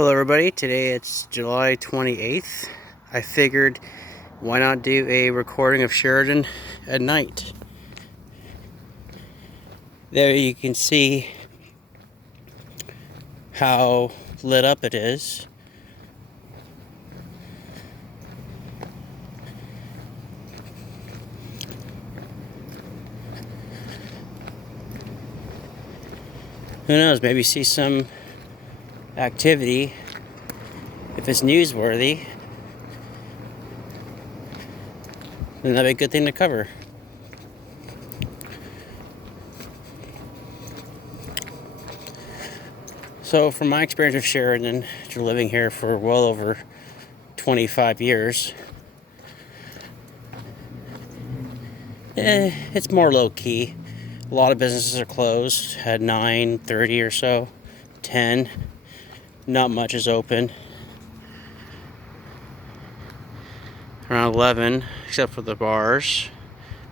Hello everybody, today it's July 28th. I figured why not do a recording of Sheridan at night. There you can see how lit up it is. Who knows, maybe see some activity if it's newsworthy, then that'd be a good thing to cover. So from my experience with Sheridan, after living here for well over 25 years, it's more low-key. A lot of businesses are closed at 9:30 or so, 10. Not much is open. Around 11, except for the bars.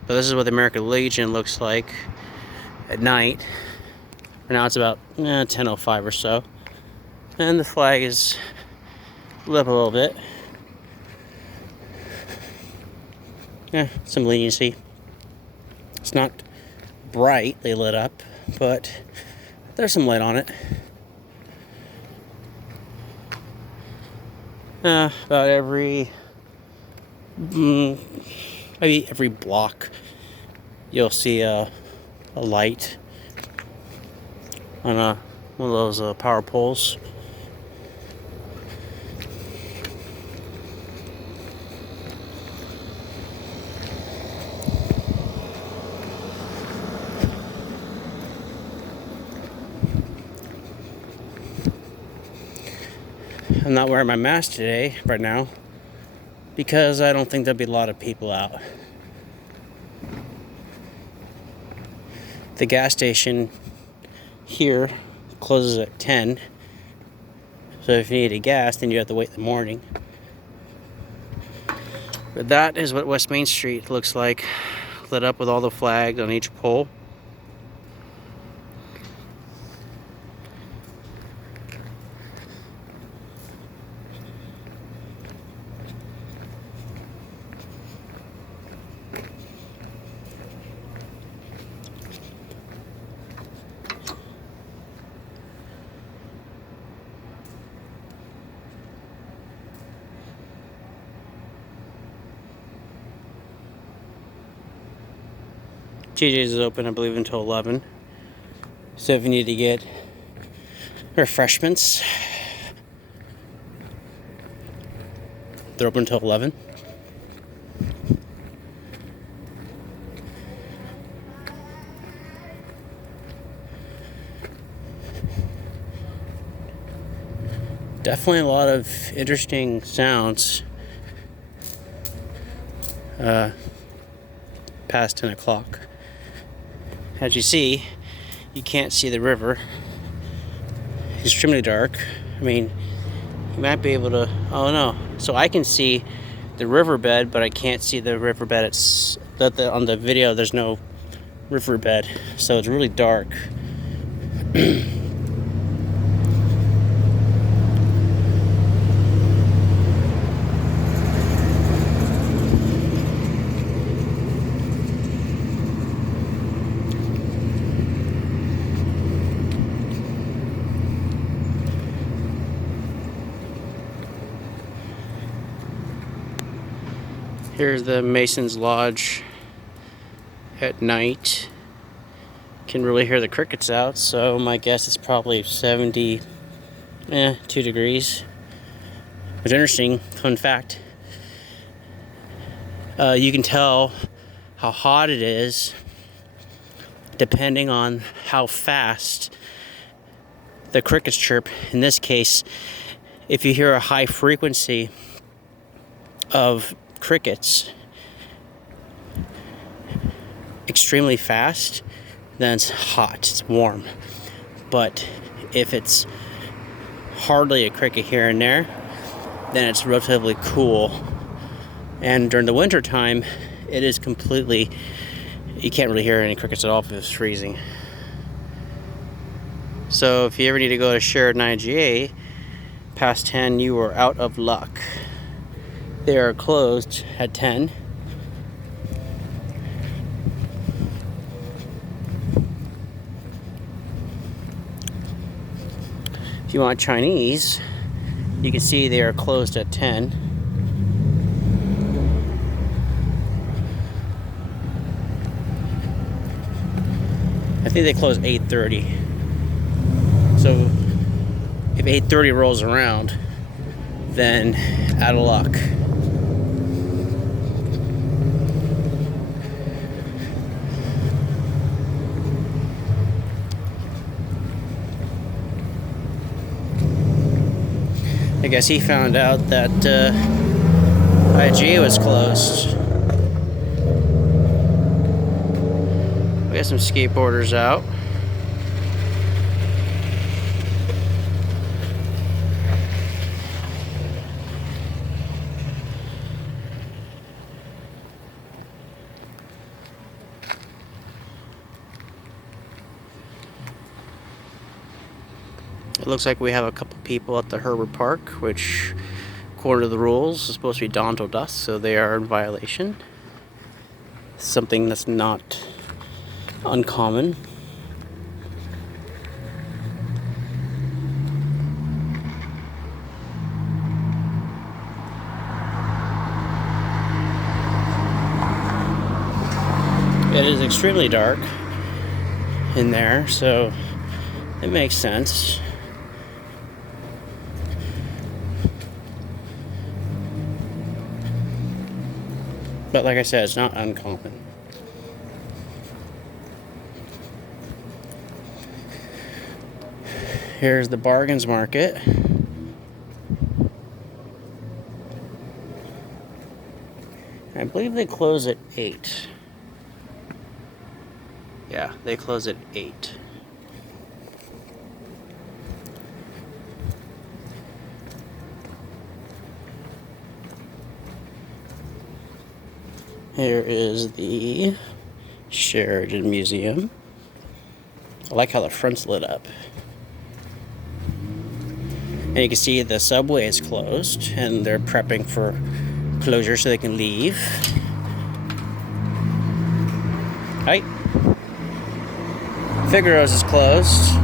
But this is what the American Legion looks like at night. Right now it's about 10:05 or so. And the flag is lit up a little bit. Yeah, some leniency. It's not brightly lit up, but there's some light on it. About every maybe every block you'll see a light on one of those power poles. I'm not wearing my mask today, right now, because I don't think there'll be a lot of people out. The gas station here closes at 10, so if you need a gas, then you have to wait in the morning. But that is what West Main Street looks like, lit up with all the flags on each pole. TJ's is open, I believe, until 11. So if you need to get refreshments, they're open until 11. Definitely a lot of interesting sounds past 10 o'clock. As you see, you can't see the river. It's extremely dark. I mean, you might be able to, oh no. So I can see the riverbed, but I can't see the riverbed. It's on the video, there's no riverbed. So it's really dark. Here's the Mason's Lodge at night. Can really hear the crickets out, so my guess is probably 2 degrees. But interesting, fun fact. You can tell how hot it is depending on how fast the crickets chirp. In this case, if you hear a high frequency of crickets extremely fast, then it's hot, it's warm. But if it's hardly a cricket here and there, then it's relatively cool. And during the winter time, it is completely, you can't really hear any crickets at all if it's freezing. So if you ever need to go to Sheridan IGA, past 10, you are out of luck. They are closed at 10. If you want Chinese, you can see they are closed at 10. I think they close 8:30. So if 8:30 rolls around, then out of luck. I guess he found out that IGA was closed. We got some skateboarders out. It looks like we have a couple people at the Herbert Park, which, according to the rules, is supposed to be dawn till dusk, so they are in violation. Something that's not uncommon. It is extremely dark in there, so it makes sense. But like I said, it's not uncommon. Here's the bargains market. I believe they close at 8. Yeah, they close at 8. Here is the Sheridan Museum. I like how the front's lit up. And you can see the subway is closed, and they're prepping for closure so they can leave. Right? Figaro's is closed.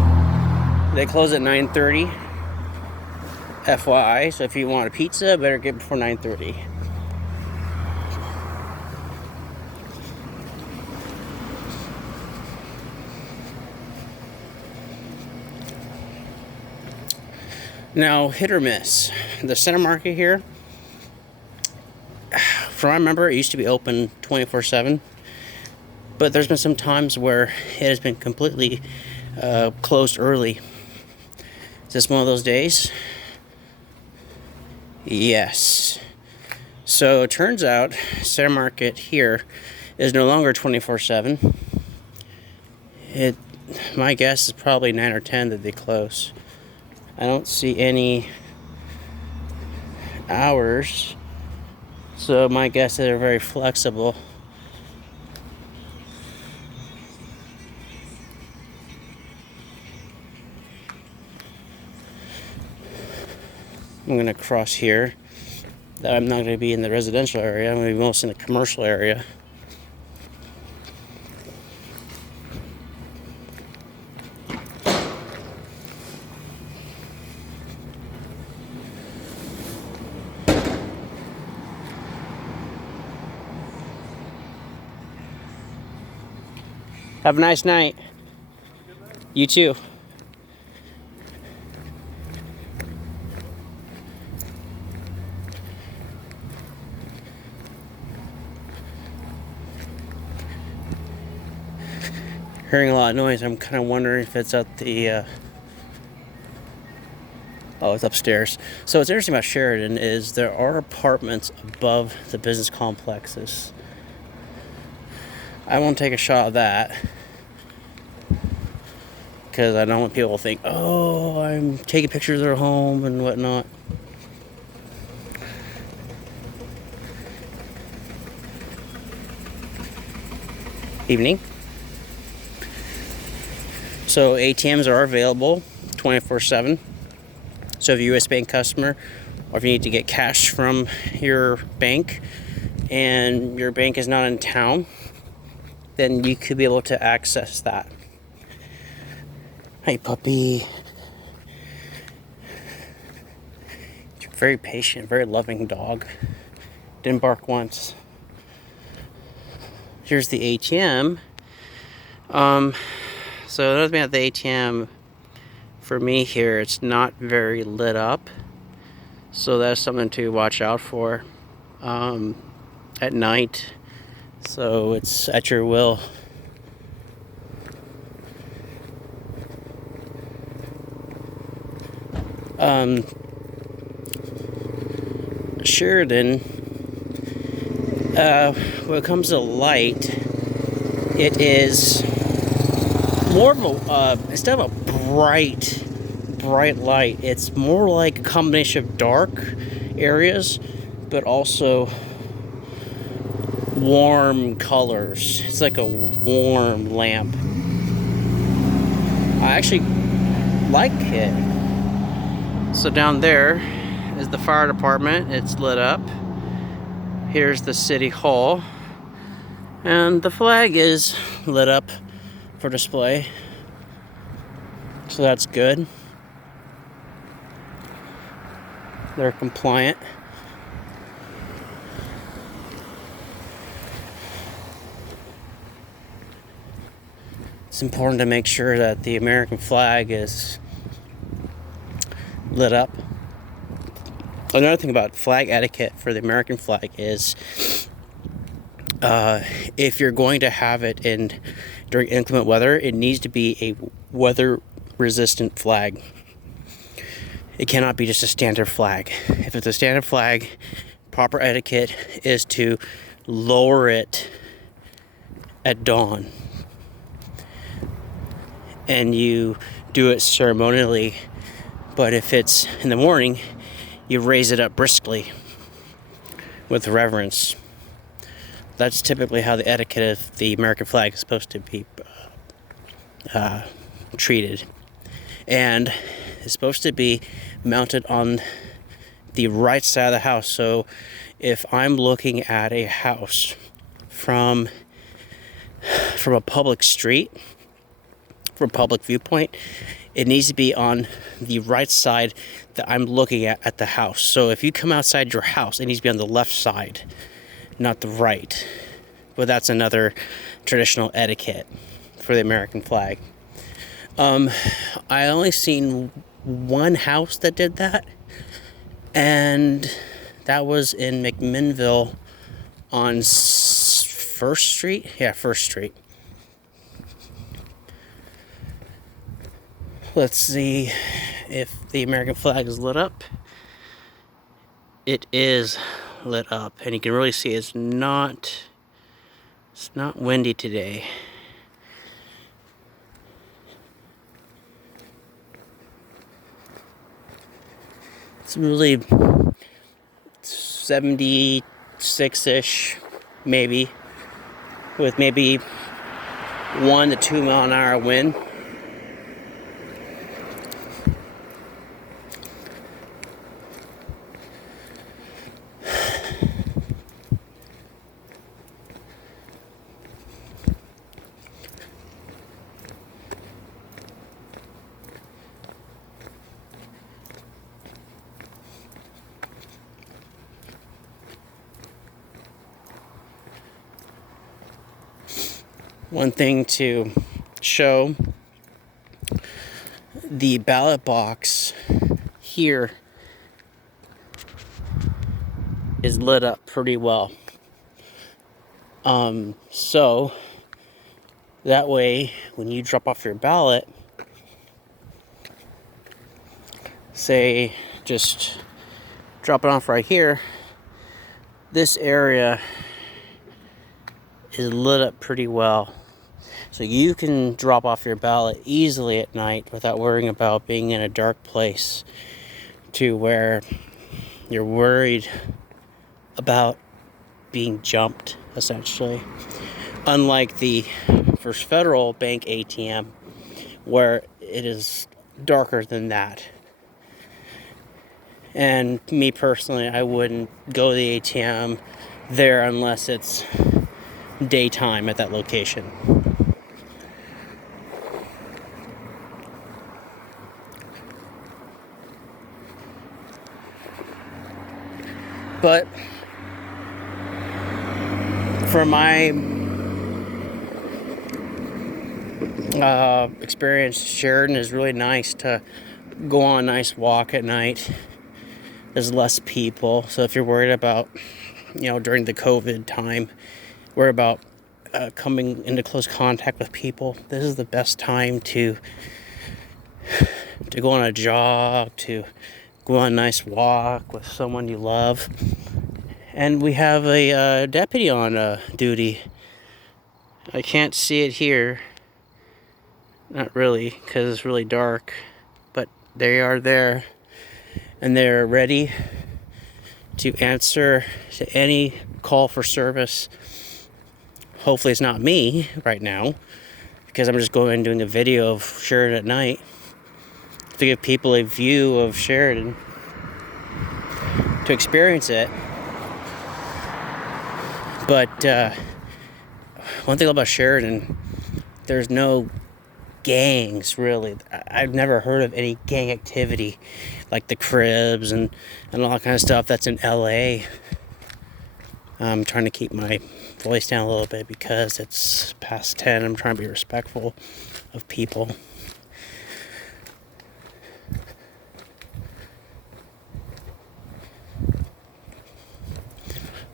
They close at 9:30. FYI, so if you want a pizza, better get before 9:30. Now, hit or miss. The center market here, from what I remember, it used to be open 24/7. But there's been some times where it has been completely closed early. Is this one of those days? Yes. So it turns out center market here is no longer 24/7. My guess is probably 9 or 10 that they close. I don't see any hours, so my guess is they're very flexible. I'm going to cross here. I'm not going to be in the residential area. I'm going to be mostly in the commercial area. Have a nice night. You too. Hearing a lot of noise. I'm kind of wondering if it's at the oh, it's upstairs. So what's interesting about Sheridan is there are apartments above the business complexes. I won't take a shot of that because I don't want people to think, oh, I'm taking pictures of their home and whatnot. Evening. So ATMs are available 24/7. So if you're a US Bank customer, or if you need to get cash from your bank and your bank is not in town, then you could be able to access that. Hey, puppy. Very patient, very loving dog. Didn't bark once. Here's the ATM. So another thing about the ATM, for me here, it's not very lit up. So that's something to watch out for at night. So it's at your will. Sheridan, when it comes to light, it is more of a, instead of a bright light, it's more like a combination of dark areas, but also warm colors. It's like a warm lamp. I actually like it. So down there is the fire department. It's lit up. Here's the city hall, and the flag is lit up for display, so that's good. They're compliant. It's important to make sure that the American flag is lit up. Another thing about flag etiquette for the American flag is if you're going to have it during inclement weather, it needs to be a weather resistant flag. It cannot be just a standard flag. If it's a standard flag, proper etiquette is to lower it at dawn, and you do it ceremonially. But if it's in the morning, you raise it up briskly with reverence. That's typically how the etiquette of the American flag is supposed to be treated. And it's supposed to be mounted on the right side of the house. So if I'm looking at a house from a public street, from a public viewpoint, it needs to be on the right side that I'm looking at the house. So if you come outside your house, it needs to be on the left side, not the right. But that's another traditional etiquette for the American flag. I only seen one house that did that, and that was in McMinnville on First Street. Yeah, First Street. Let's see if the American flag is lit up. It is lit up, and you can really see it's not windy today. It's really 76-ish, maybe, with maybe 1 to 2 mile an hour wind. One thing to show, the ballot box here is lit up pretty well. So that way, when you drop off your ballot, say just drop it off right here, this area is lit up pretty well. So you can drop off your ballot easily at night without worrying about being in a dark place to where you're worried about being jumped, essentially. Unlike the First Federal Bank ATM, where it is darker than that. And me personally, I wouldn't go to the ATM there unless it's daytime at that location. But for my experience, Sheridan is really nice to go on a nice walk at night. There's less people, so if you're worried about, during the COVID time, worried about coming into close contact with people, this is the best time to go on a jog, to go on a nice walk with someone you love. And we have a deputy on duty. I can't see it here. Not really, because it's really dark. But they are there. And they're ready to answer to any call for service. Hopefully it's not me right now, because I'm just going and doing a video of Sheridan at night to give people a view of Sheridan, to experience it. But one thing about Sheridan, there's no gangs, really. I've never heard of any gang activity like the Cribs and all that kind of stuff that's in LA. I'm trying to keep my voice down a little bit because it's past 10. I'm trying to be respectful of people.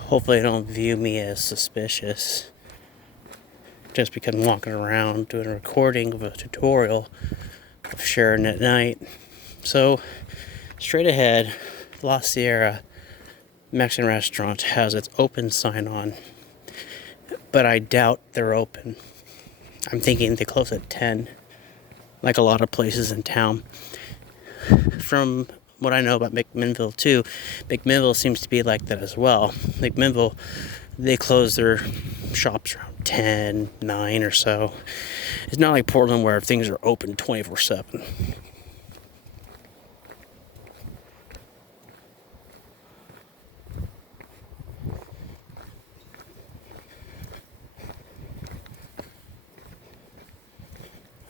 Hopefully they don't view me as suspicious just because I'm walking around doing a recording of a tutorial of Sheridan at night. So, straight ahead, La Sierra Mexican restaurant has its open sign on, but I doubt they're open. I'm thinking they close at 10, like a lot of places in town. From what I know about McMinnville too, McMinnville seems to be like that as well. McMinnville, they close their shops around 10, 9 or so. It's not like Portland where things are open 24/7.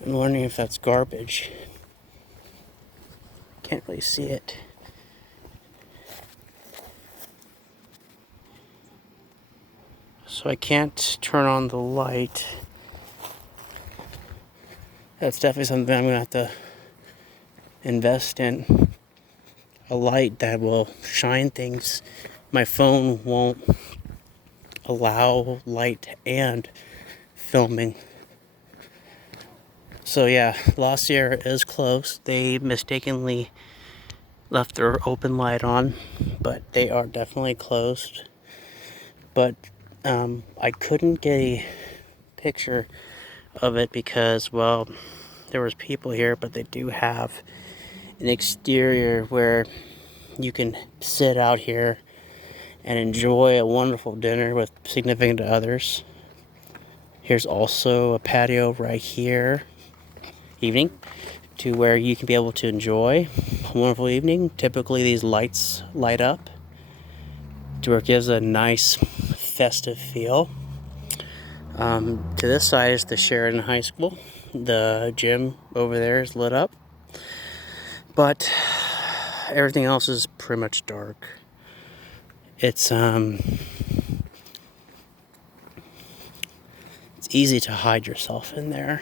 I'm wondering if that's garbage. Can't really see it. So I can't turn on the light. That's definitely something I'm going to have to invest in. A light that will shine things. My phone won't allow light and filming. So yeah, La Sierra is closed. They mistakenly left their open light on, but they are definitely closed. But I couldn't get a picture of it because, well, there was people here, but they do have an exterior where you can sit out here and enjoy a wonderful dinner with significant others. Here's also a patio right here, evening, to where you can be able to enjoy a wonderful evening. Typically these lights light up to where it gives a nice festive feel. To this side is the Sheridan High School. The gym over there is lit up, but everything else is pretty much dark. It's easy to hide yourself in there.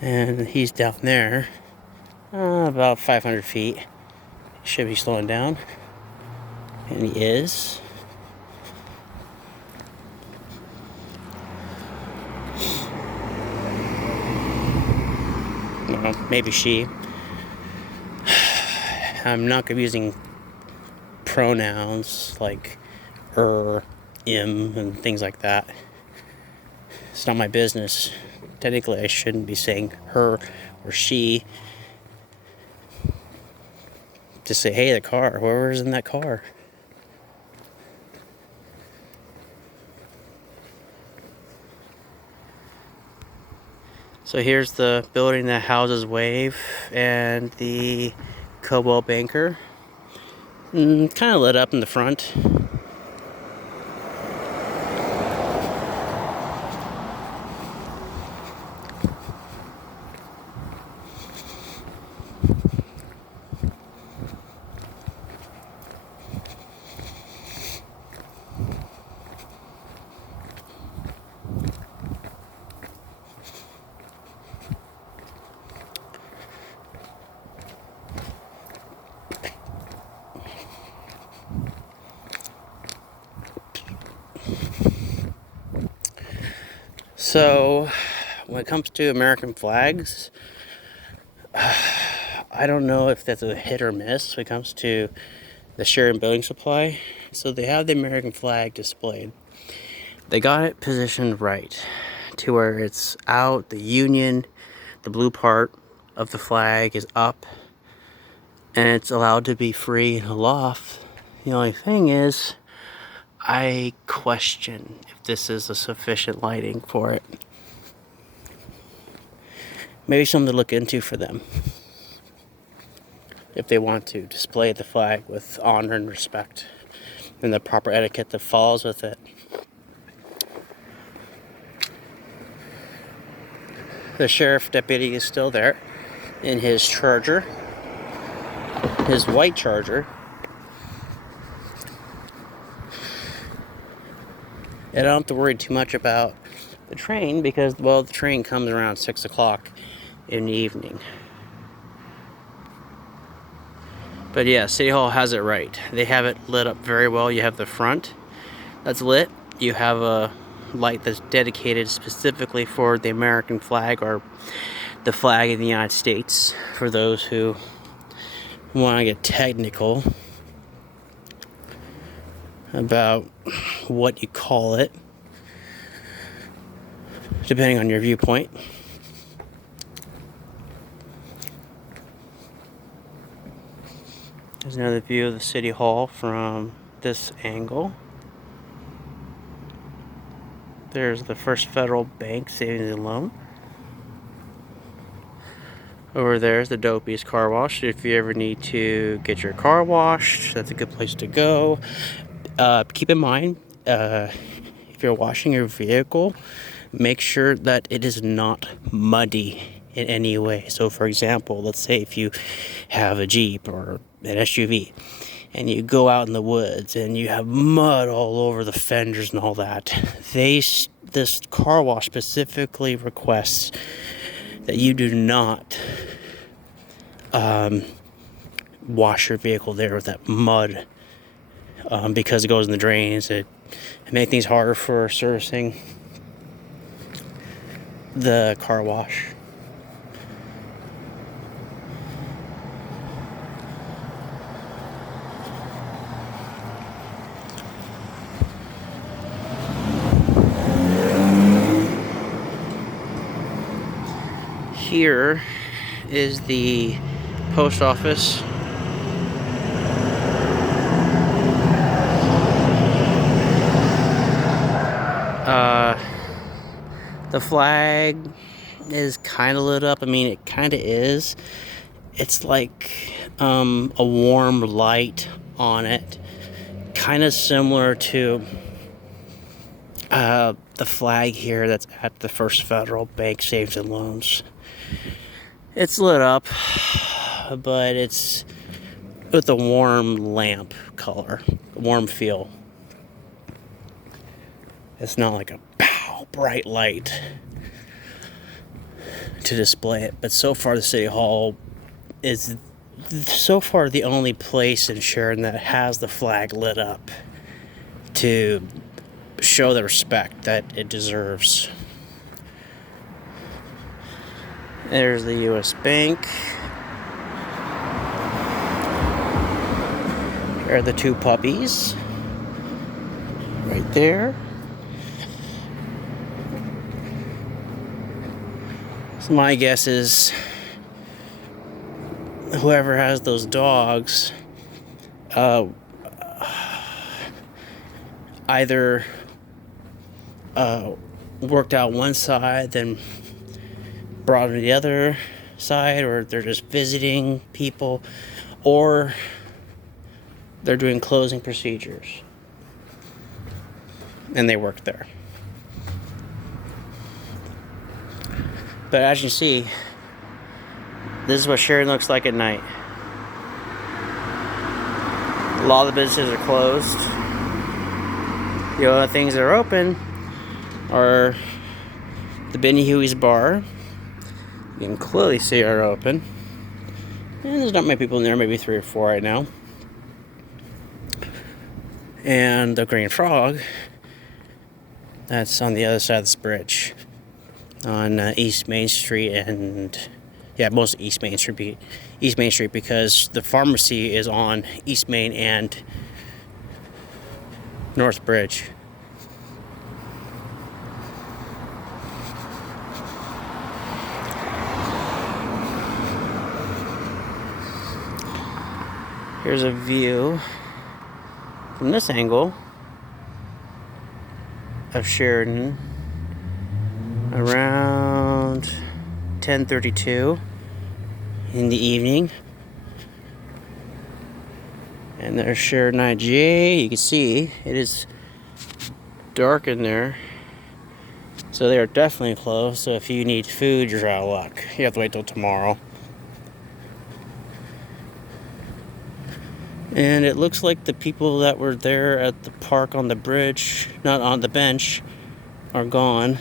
And he's down there, about 500 feet. Should be slowing down, and he is. Well, maybe she. I'm not going to be using pronouns like her, him, and things like that. It's not my business. Technically, I shouldn't be saying her or she. Just say, hey, the car, whoever's in that car. So here's the building that houses Wave and the Coldwell Banker. Kind of lit up in the front. So, when it comes to American flags, I don't know if that's a hit or miss when it comes to the Sheridan building supply. So they have the American flag displayed. They got it positioned right to where it's out, the Union, the blue part of the flag is up, and it's allowed to be free and aloft. The only thing is, I question if this is a sufficient lighting for it. Maybe something to look into for them if they want to display the flag with honor and respect and the proper etiquette that follows with it. The sheriff deputy is still there in his Charger, his white Charger. And I don't have to worry too much about the train because, well, the train comes around 6 o'clock in the evening. But yeah, City Hall has it right. They have it lit up very well. You have the front that's lit. You have a light that's dedicated specifically for the American flag or the flag of the United States, for those who want to get technical about what you call it, depending on your viewpoint. There's another view of the City Hall from this angle. There's the First Federal Bank Savings and Loan. Over there's the Dopey's Car Wash. If you ever need to get your car washed, that's a good place to go. Keep in mind, if you're washing your vehicle, make sure that it is not muddy in any way. So for example, let's say if you have a Jeep or an SUV and you go out in the woods and you have mud all over the fenders and all that, this car wash specifically requests that you do not wash your vehicle there with that mud, because it goes in the drains. It makes things harder for servicing the car wash. Here is the post office. The flag is kind of lit up. I mean, it kind of is. It's like a warm light on it, kind of similar to the flag here that's at the First Federal Bank Savings and Loans. It's lit up, but it's with a warm lamp color, a warm feel. It's not like a bright light to display it. But so far, the City Hall is the only place in Sheridan that has the flag lit up to show the respect that it deserves. There's the U.S. Bank. There are the two puppies right there. So my guess is whoever has those dogs either worked out one side, then brought to the other side, or they're just visiting people, or they're doing closing procedures and they work there. But as you see, this is what Sheridan looks like at night. A lot of the businesses are closed. The only things that are open are the Benny Huey's bar. You can clearly see are open. And there's not many people in there, maybe 3 or 4 right now. And the Green Frog, that's on the other side of this bridge. On East Main Street and... yeah, most East Main Street because the pharmacy is on East Main and North Bridge. Here's a view from this angle of Sheridan around 10:32 in the evening. And there's Sheridan IGA. You can see it is dark in there. So they are definitely closed. So if you need food, you're out of luck. You have to wait till tomorrow. And it looks like the people that were there at the park on the bridge, not on the bench, are gone.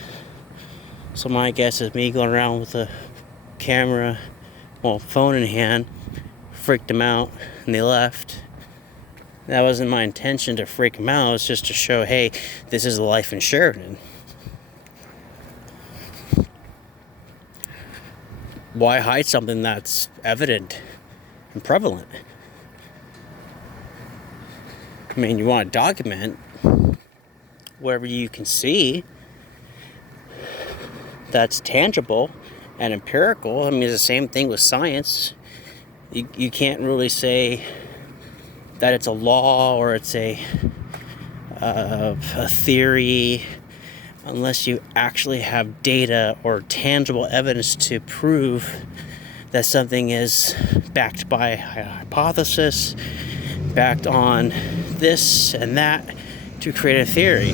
So my guess is me going around with a camera, well, phone in hand, freaked them out, and they left. That wasn't my intention to freak them out. It's just to show, hey, this is the life in Sheridan. Why hide something that's evident and prevalent? I mean, you want to document wherever you can see that's tangible and empirical. I mean, it's the same thing with science. You can't really say that it's a law or it's a theory unless you actually have data or tangible evidence to prove that something is backed by a hypothesis, backed on this and that to create a theory.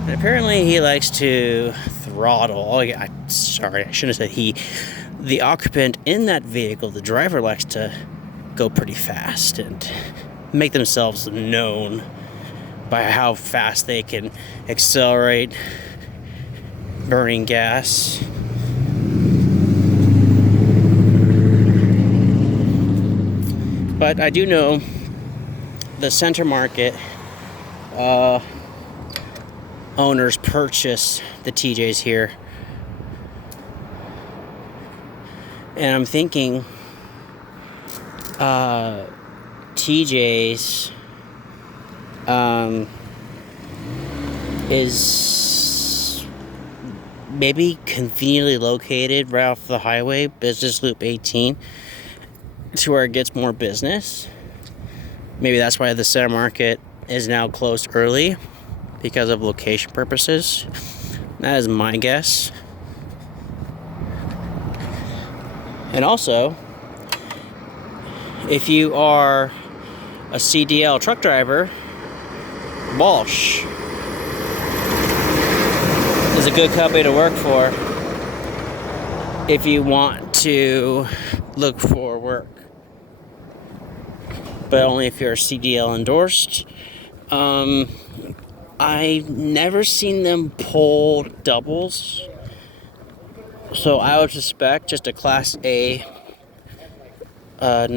And apparently he likes to throttle. I shouldn't have said he. The occupant in that vehicle, the driver, likes to go pretty fast and make themselves known by how fast they can accelerate, burning gas. But I do know the Center Market owners purchased the TJs here. And I'm thinking TJ's is maybe conveniently located right off the highway, Business Loop 18, to where it gets more business. Maybe that's why the Center Market is now closed early, because of location purposes. That is my guess. And also, if you are a CDL truck driver, Walsh is a good company to work for if you want to look for work. But only if you're CDL endorsed. I've never seen them pull doubles. So I would suspect just a Class A, a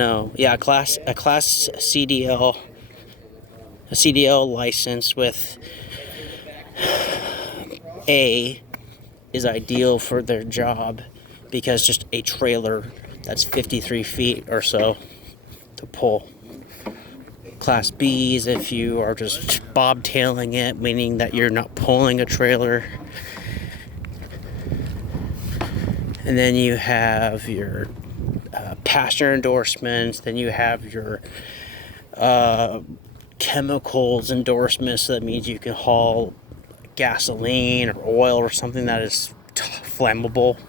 class CDL, a CDL license with A is ideal for their job, because just a trailer that's 53 feet or so to pull. Class B's if you are just bobtailing it, meaning that you're not pulling a trailer. And then you have your passenger endorsements. Then you have your chemicals endorsements. So that means you can haul gasoline or oil or something that is flammable.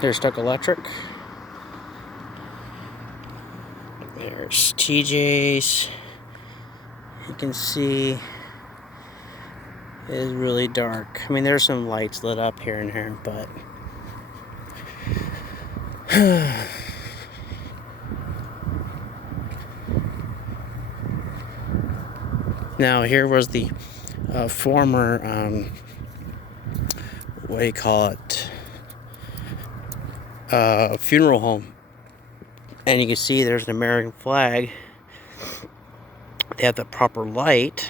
There's Stuck Electric. There's TJ's. You can see it is really dark. I mean, there's some lights lit up here and there, but now here was the former what do you call it, funeral home, and you can see there's an American flag. They have the proper light,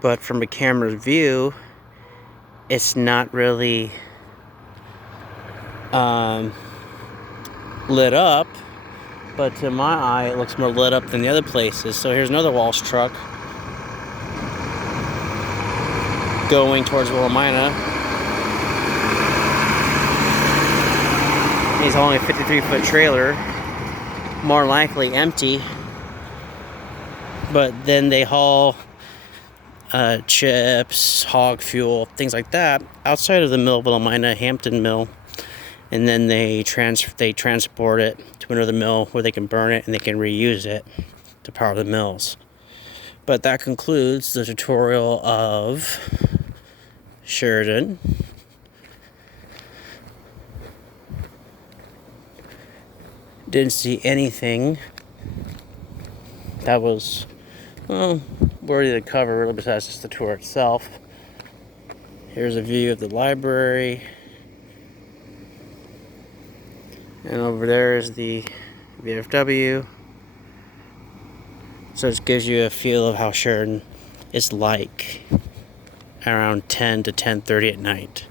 but from a camera's view it's not really lit up, but to my eye it looks more lit up than the other places. So here's another Walsh truck going towards Willamina. He's hauling a 53-foot trailer, more likely empty, but then they haul chips, hog fuel, things like that outside of the mill, Willamina Hampton Mill, and then they transport it to another mill where they can burn it and they can reuse it to power the mills. But that concludes the tutorial of Sheridan. Didn't see anything that was, well, worthy to cover, really, besides just the tour itself. Here's a view of the library. And over there is the VFW. So it gives you a feel of how Sheridan is like around 10 to 10:30 at night.